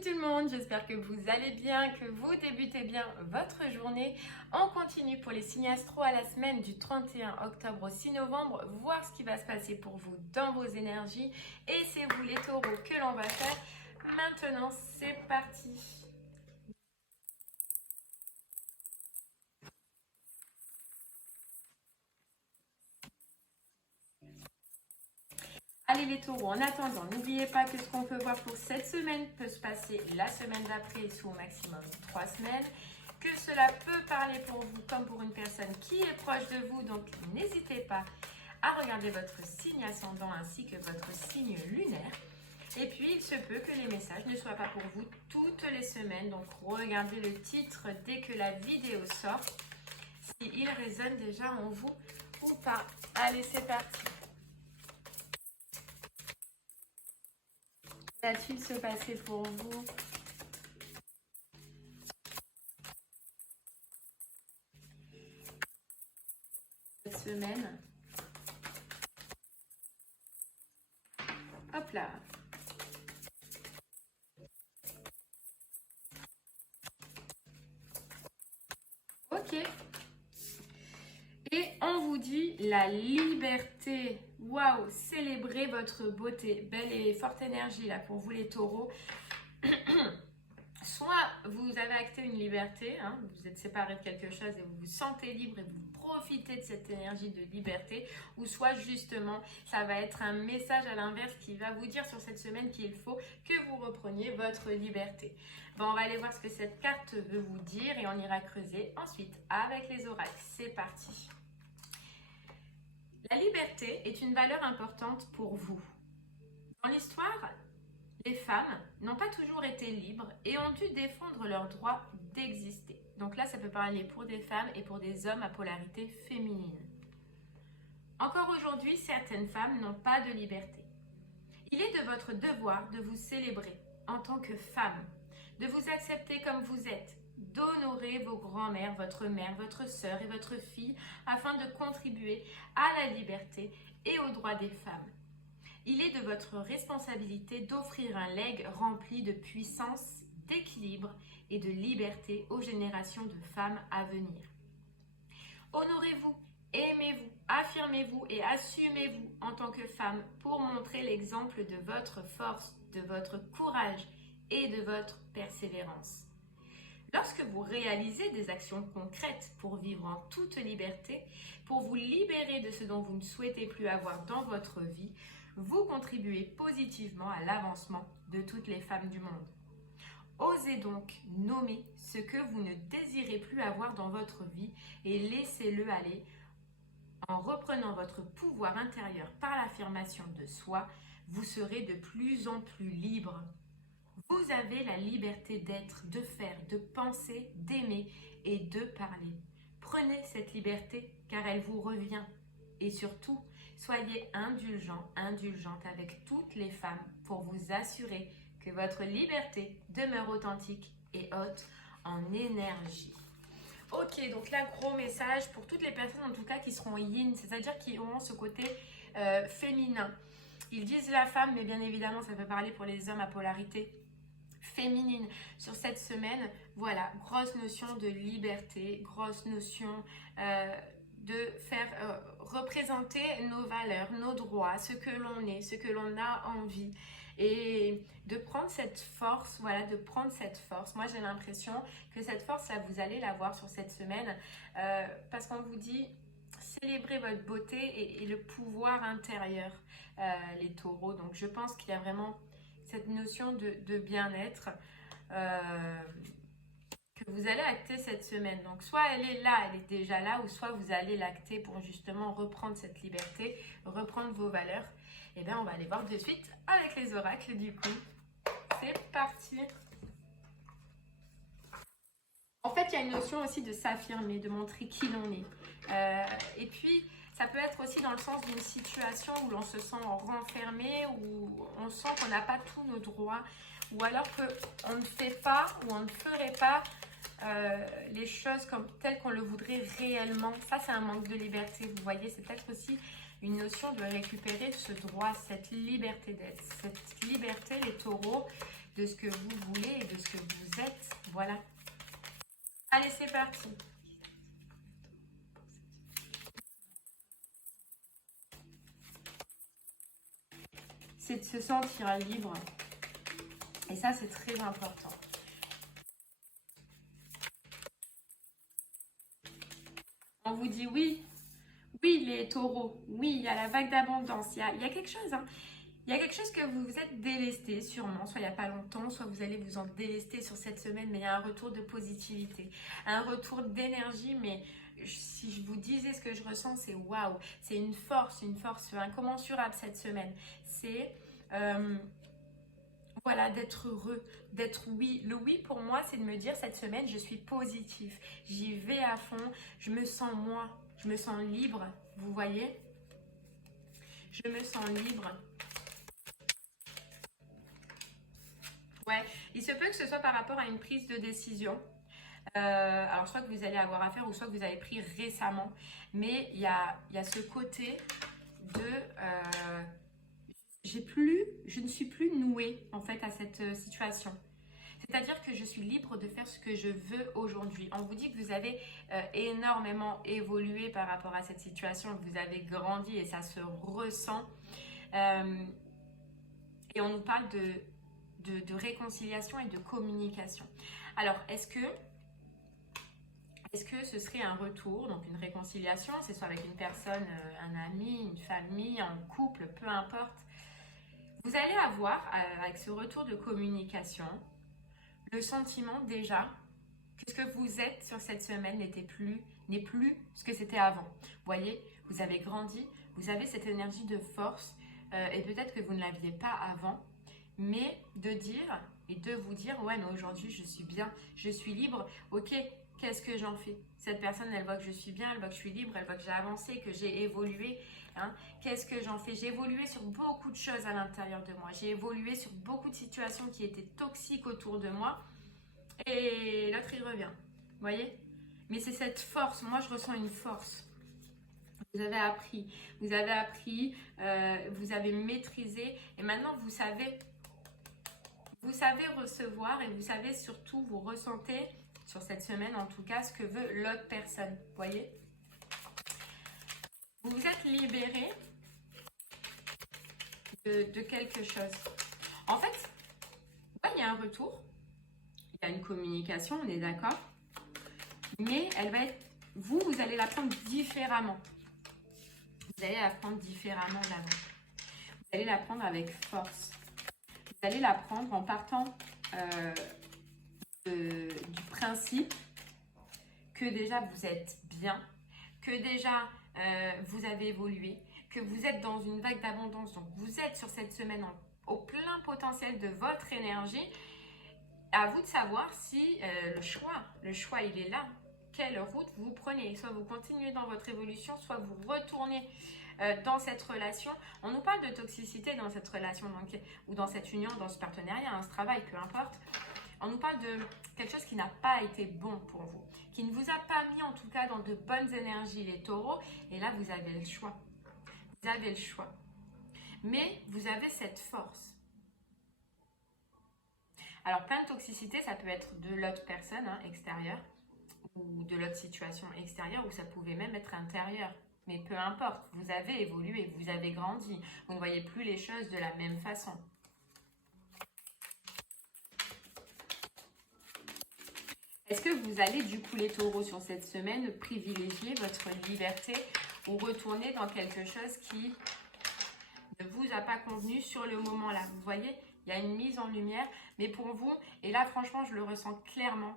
tout le monde, j'espère que vous allez bien, que vous débutez bien votre journée. On continue pour les signes astro à la semaine du 31 octobre au 6 novembre, voir ce qui va se passer pour vous dans vos énergies. Et c'est vous les taureaux que l'on va faire. Maintenant, c'est parti. Allez les taureaux, en attendant, n'oubliez pas que ce qu'on peut voir pour cette semaine peut se passer la semaine d'après sous au maximum 3 semaines. Que cela peut parler pour vous comme pour une personne qui est proche de vous. Donc n'hésitez pas à regarder votre signe ascendant ainsi que votre signe lunaire. Et puis il se peut que les messages ne soient pas pour vous toutes les semaines. Donc regardez le titre dès que la vidéo sort, s'il résonne déjà en vous ou pas. Allez, c'est parti. Va-t-il se passer pour vous cette semaine? Hop là. Ok. Et on vous dit la liberté. Waouh, célébrez votre beauté. Belle et forte énergie là pour vous les taureaux. Soit vous avez acté une liberté, hein, vous êtes séparés de quelque chose et vous vous sentez libre et vous profitez de cette énergie de liberté, ou soit justement ça va être un message à l'inverse qui va vous dire sur cette semaine qu'il faut que vous repreniez votre liberté. Bon, on va aller voir ce que cette carte veut vous dire et on ira creuser ensuite avec les oracles. C'est parti. La liberté est une valeur importante pour vous. Dans l'histoire, les femmes n'ont pas toujours été libres et ont dû défendre leur droit d'exister. Donc là, ça peut parler pour des femmes et pour des hommes à polarité féminine. Encore aujourd'hui, certaines femmes n'ont pas de liberté. Il est de votre devoir de vous célébrer en tant que femme, de vous accepter comme vous êtes, d'honorer vos grands-mères, votre mère, votre sœur et votre fille afin de contribuer à la liberté et aux droits des femmes. Il est de votre responsabilité d'offrir un legs rempli de puissance, d'équilibre et de liberté aux générations de femmes à venir. Honorez-vous, aimez-vous, affirmez-vous et assumez-vous en tant que femme pour montrer l'exemple de votre force, de votre courage et de votre persévérance. Lorsque vous réalisez des actions concrètes pour vivre en toute liberté, pour vous libérer de ce dont vous ne souhaitez plus avoir dans votre vie, vous contribuez positivement à l'avancement de toutes les femmes du monde. Osez donc nommer ce que vous ne désirez plus avoir dans votre vie et laissez-le aller. En reprenant votre pouvoir intérieur par l'affirmation de soi, vous serez de plus en plus libre. Vous avez la liberté d'être, de faire, de penser, d'aimer et de parler. Prenez cette liberté car elle vous revient. Et surtout, soyez indulgents, indulgentes avec toutes les femmes pour vous assurer que votre liberté demeure authentique et haute en énergie. Ok, donc là, gros message pour toutes les personnes en tout cas qui seront yin, c'est-à-dire qui auront ce côté féminin. Ils disent la femme, mais bien évidemment, ça peut parler pour les hommes à polarité féminine. Sur cette semaine, voilà, grosse notion de liberté, grosse notion de faire représenter nos valeurs, nos droits, ce que l'on est, ce que l'on a envie et de prendre cette force, voilà, de prendre cette force. Moi, j'ai l'impression que cette force, là, vous allez la voir sur cette semaine parce qu'on vous dit célébrez votre beauté et le pouvoir intérieur, les taureaux. Donc, je pense qu'il y a vraiment cette notion de bien-être que vous allez acter cette semaine. Donc, soit elle est là, elle est déjà là, ou soit vous allez l'acter pour justement reprendre cette liberté, reprendre vos valeurs. Et bien, on va aller voir de suite avec les oracles du coup. C'est parti! En fait, il y a une notion aussi de s'affirmer, de montrer qui l'on est. Et puis, ça peut être aussi dans le sens d'une situation où l'on se sent renfermé, où on sent qu'on n'a pas tous nos droits, ou alors qu'on ne fait pas ou on ne ferait pas les choses comme telles qu'on le voudrait réellement. Ça, c'est un manque de liberté, vous voyez. C'est peut-être aussi une notion de récupérer ce droit, cette liberté d'être, cette liberté, les taureaux, de ce que vous voulez et de ce que vous êtes. Voilà. Allez, c'est parti. C'est de se sentir libre. Et ça, c'est très important. On vous dit oui, oui les taureaux, oui, il y a la vague d'abondance, il y a quelque chose, hein. Il y a quelque chose que vous vous êtes délesté sûrement, soit il n'y a pas longtemps, soit vous allez vous en délester sur cette semaine, mais il y a un retour de positivité, un retour d'énergie, mais si je vous disais ce que je ressens, c'est waouh, c'est une force incommensurable cette semaine. C'est voilà, d'être heureux, d'être oui. Le oui pour moi, c'est de me dire cette semaine, je suis positif, j'y vais à fond, je me sens moi, je me sens libre, vous voyez? Je me sens libre. Ouais, il se peut que ce soit par rapport à une prise de décision. Alors, soit que vous allez avoir à faire ou soit que vous avez pris récemment. Mais il y a ce côté de... je ne suis plus nouée en fait à cette situation. C'est-à-dire que je suis libre de faire ce que je veux aujourd'hui. On vous dit que vous avez énormément évolué par rapport à cette situation, que vous avez grandi et ça se ressent. Et on nous parle de réconciliation et de communication. Alors, est-ce que ce serait un retour, donc une réconciliation, c'est soit avec une personne, un ami, une famille, un couple, peu importe. Vous allez avoir, avec ce retour de communication, le sentiment déjà que ce que vous êtes sur cette semaine n'est plus ce que c'était avant. Vous voyez, vous avez grandi, vous avez cette énergie de force et peut-être que vous ne l'aviez pas avant, mais de dire et de vous dire, ouais, mais aujourd'hui je suis bien, je suis libre, ok, qu'est-ce que j'en fais? Cette personne, elle voit que je suis bien, elle voit que je suis libre, elle voit que j'ai avancé, que j'ai évolué. Hein. Qu'est-ce que j'en fais? J'ai évolué sur beaucoup de choses à l'intérieur de moi. J'ai évolué sur beaucoup de situations qui étaient toxiques autour de moi. Et l'autre, il revient. Vous voyez? Mais c'est cette force. Moi, je ressens une force. Vous avez appris. Vous avez maîtrisé. Et maintenant, vous savez recevoir et vous savez surtout, vous ressentez sur cette semaine en tout cas ce que veut l'autre personne. Vous voyez? Vous vous êtes libéré de quelque chose. En fait, ouais, il y a un retour, il y a une communication, on est d'accord, mais elle va être, vous allez la prendre différemment. Vous allez la prendre différemment d'avant. Vous allez la prendre avec force. Vous allez la prendre en partant du principe que déjà vous êtes bien, que déjà vous avez évolué, que vous êtes dans une vague d'abondance, donc vous êtes sur cette semaine au plein potentiel de votre énergie. À vous de savoir si le choix il est là. Quelle route vous prenez? Soit vous continuez dans votre évolution, soit vous retournez dans cette relation. On nous parle de toxicité dans cette relation donc, ou dans cette union, dans ce partenariat, ce travail, peu importe. On nous parle de quelque chose qui n'a pas été bon pour vous, qui ne vous a pas mis en tout cas dans de bonnes énergies, les taureaux. Et là, vous avez le choix. Vous avez le choix. Mais vous avez cette force. Alors, plein de toxicité, ça peut être de l'autre personne extérieure ou de l'autre situation extérieure ou ça pouvait même être intérieur. Mais peu importe, vous avez évolué, vous avez grandi, vous ne voyez plus les choses de la même façon. Est-ce que vous allez du coup les taureaux sur cette semaine privilégier votre liberté ou retourner dans quelque chose qui ne vous a pas convenu sur le moment là? Vous voyez, il y a une mise en lumière, mais pour vous, et là franchement je le ressens clairement,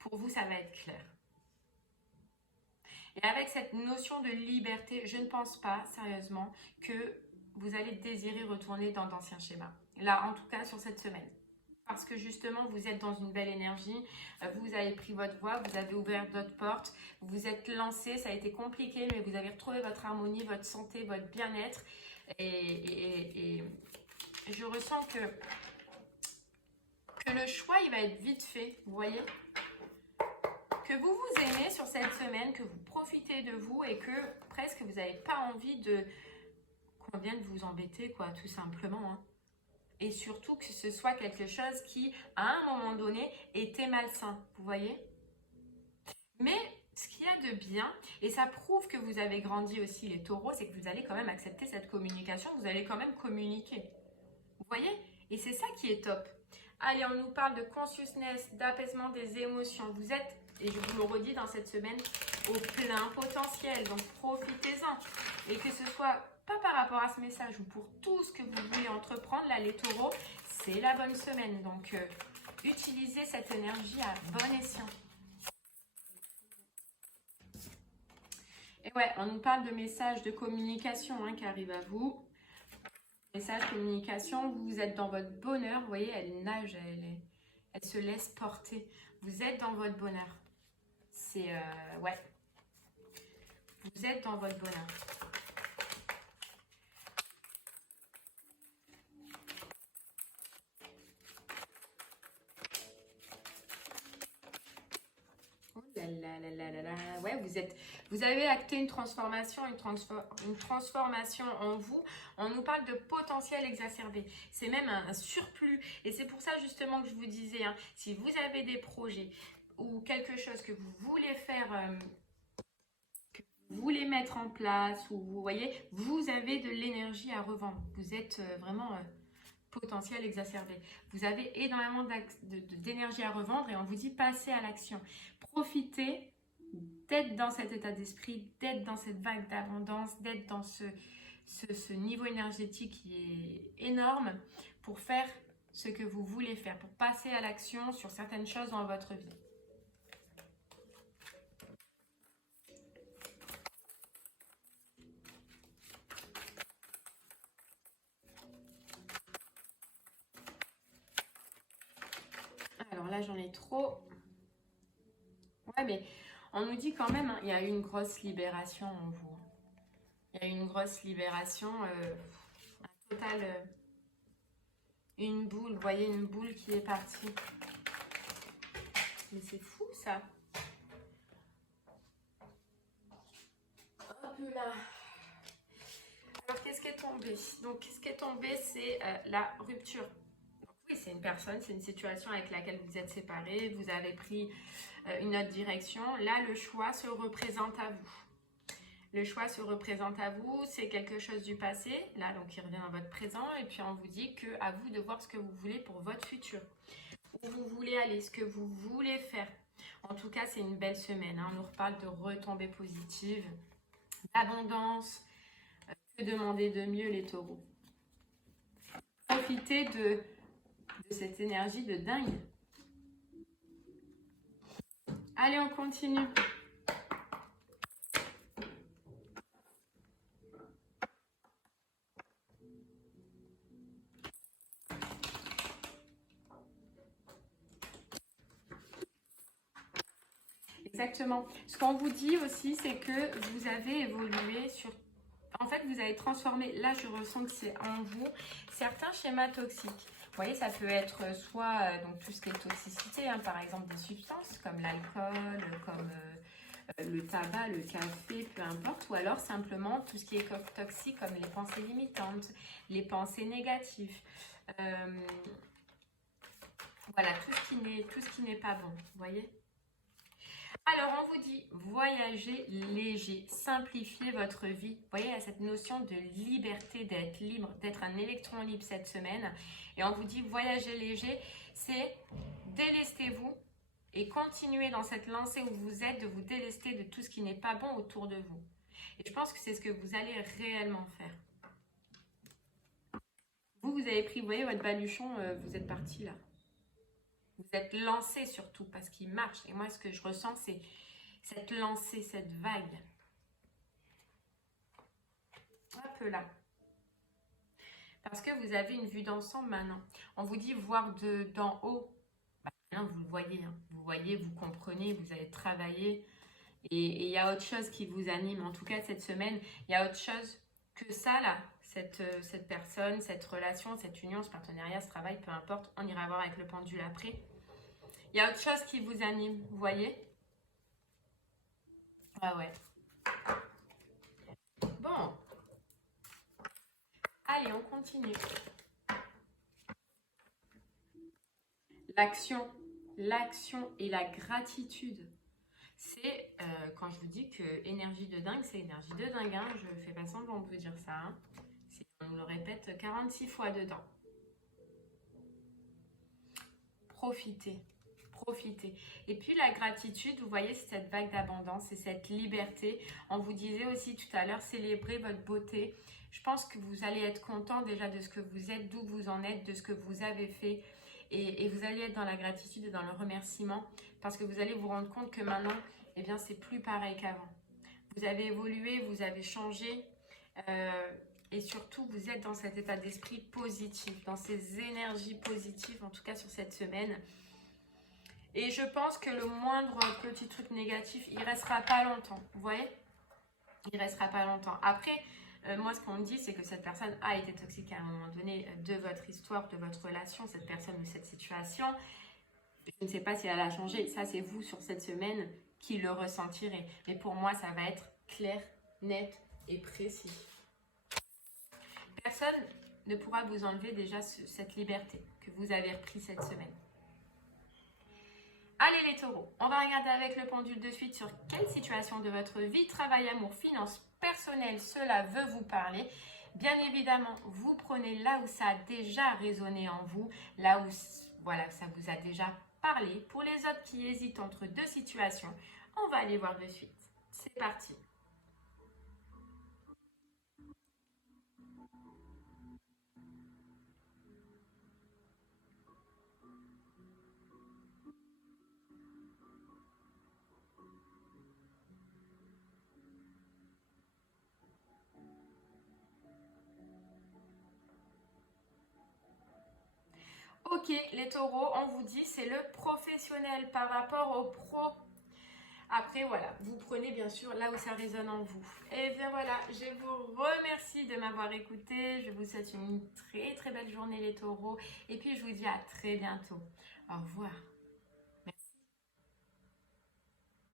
pour vous ça va être clair. Et avec cette notion de liberté, je ne pense pas sérieusement que vous allez désirer retourner dans d'anciens schémas. Là en tout cas sur cette semaine. Parce que justement, vous êtes dans une belle énergie, vous avez pris votre voie, vous avez ouvert d'autres portes, vous vous êtes lancé, ça a été compliqué, mais vous avez retrouvé votre harmonie, votre santé, votre bien-être. Et je ressens que le choix, il va être vite fait, vous voyez? Que vous vous aimez sur cette semaine, que vous profitez de vous et que presque vous n'avez pas envie qu'on vienne vous embêter, quoi, tout simplement. Hein. Et surtout que ce soit quelque chose qui, à un moment donné, était malsain. Vous voyez? Mais ce qu'il y a de bien, et ça prouve que vous avez grandi aussi les taureaux, c'est que vous allez quand même accepter cette communication, vous allez quand même communiquer. Vous voyez? Et c'est ça qui est top. Allez, on nous parle de consciousness, d'apaisement des émotions. Vous êtes, et je vous le redis dans cette semaine, au plein potentiel. Donc profitez-en. Et que ce soit pas par rapport à ce message ou pour tout ce que vous voulez entreprendre, là les taureaux, c'est la bonne semaine. Donc utilisez cette énergie à bon escient. Et ouais, on nous parle de messages de communication qui arrivent à vous. Message communication, vous êtes dans votre bonheur. Vous voyez, elle nage, elle se laisse porter. Vous êtes dans votre bonheur. C'est, ouais. Vous êtes dans votre bonheur. Oh là là là là là là. Ouais, vous avez acté une transformation, une transformation en vous. On nous parle de potentiel exacerbé. C'est même un surplus. Et c'est pour ça justement que je vous disais, si vous avez des projets ou quelque chose que vous voulez faire, que vous voulez mettre en place, ou vous voyez, vous avez de l'énergie à revendre. Vous êtes vraiment potentiel exacerbé. Vous avez énormément d'énergie à revendre et on vous dit passez à l'action. Profitez d'être dans cet état d'esprit, d'être dans cette vague d'abondance, d'être dans ce niveau énergétique qui est énorme pour faire ce que vous voulez faire, pour passer à l'action sur certaines choses dans votre vie. Alors là, j'en ai trop. Ouais, mais on nous dit quand même, il y a eu une grosse libération en vous. Il y a eu une grosse libération, un total, une boule, vous voyez, une boule qui est partie. Mais c'est fou ça. Hop là. Alors qu'est-ce qui est tombé? Donc ce qui est tombé, c'est la rupture. Donc, oui, c'est une personne, c'est une situation avec laquelle vous êtes séparés, vous avez pris une autre direction. Là, le choix se représente à vous. Le choix se représente à vous, c'est quelque chose du passé, là, donc il revient dans votre présent, et puis on vous dit que à vous de voir ce que vous voulez pour votre futur. Où vous voulez aller, ce que vous voulez faire. En tout cas, c'est une belle semaine. On nous reparle de retombées positives, d'abondance. Que demander de mieux, les taureaux? Profitez de cette énergie de dingue. Allez, on continue. Exactement. Ce qu'on vous dit aussi, c'est que vous avez évolué sur... En fait, vous avez transformé, là je ressens que c'est en vous, certains schémas toxiques. Vous voyez, ça peut être soit donc tout ce qui est toxicité, par exemple des substances comme l'alcool, comme le tabac, le café, peu importe. Ou alors simplement tout ce qui est toxique comme les pensées limitantes, les pensées négatives. Voilà, tout ce qui n'est pas bon, vous voyez. Alors, on vous dit, voyagez léger, simplifiez votre vie. Vous voyez, il y a cette notion de liberté, d'être libre, d'être un électron libre cette semaine. Et on vous dit, voyagez léger, c'est délestez-vous et continuez dans cette lancée où vous êtes, de vous délester de tout ce qui n'est pas bon autour de vous. Et je pense que c'est ce que vous allez réellement faire. Vous avez pris, vous voyez, votre baluchon, vous êtes parti là. Vous êtes lancé surtout parce qu'il marche. Et moi, ce que je ressens, c'est cette lancée, cette vague. Hop là. Parce que vous avez une vue d'ensemble maintenant. On vous dit voir d'en haut. Maintenant, vous le voyez. Vous voyez, vous comprenez, vous avez travaillé. Et il y a autre chose qui vous anime. En tout cas, cette semaine, il y a autre chose que ça là. Cette personne, cette relation, cette union, ce partenariat, ce travail, peu importe. On ira voir avec le pendule après. Il y a autre chose qui vous anime, vous voyez? Ah ouais. Bon. Allez, on continue. L'action et la gratitude. C'est quand je vous dis que énergie de dingue, c'est énergie de dingue. Hein. Je ne fais pas semblant de vous dire ça. Hein. On le répète 46 fois dedans. Profitez. Et puis la gratitude, vous voyez, c'est cette vague d'abondance, c'est cette liberté. On vous disait aussi tout à l'heure, célébrez votre beauté. Je pense que vous allez être content déjà de ce que vous êtes, d'où vous en êtes, de ce que vous avez fait. Et vous allez être dans la gratitude et dans le remerciement parce que vous allez vous rendre compte que maintenant, eh bien, c'est plus pareil qu'avant. Vous avez évolué, vous avez changé et surtout, vous êtes dans cet état d'esprit positif, dans ces énergies positives, en tout cas sur cette semaine. Et je pense que le moindre petit truc négatif, il ne restera pas longtemps. Vous voyez? Il ne restera pas longtemps. Après, moi, ce qu'on me dit, c'est que cette personne a été toxique à un moment donné de votre histoire, de votre relation, cette personne ou cette situation. Je ne sais pas si elle a changé. Ça, c'est vous sur cette semaine qui le ressentirez. Mais pour moi, ça va être clair, net et précis. Personne ne pourra vous enlever déjà cette liberté que vous avez repris cette semaine. Allez les taureaux, on va regarder avec le pendule de suite sur quelle situation de votre vie, travail, amour, finances, personnel, cela veut vous parler. Bien évidemment, vous prenez là où ça a déjà résonné en vous, là où voilà, ça vous a déjà parlé. Pour les autres qui hésitent entre deux situations, on va aller voir de suite. C'est parti. Ok, les taureaux, on vous dit, c'est le professionnel par rapport au pro. Après, voilà, vous prenez bien sûr là où ça résonne en vous. Et bien voilà, je vous remercie de m'avoir écouté. Je vous souhaite une très très belle journée les taureaux. Et puis, je vous dis à très bientôt. Au revoir.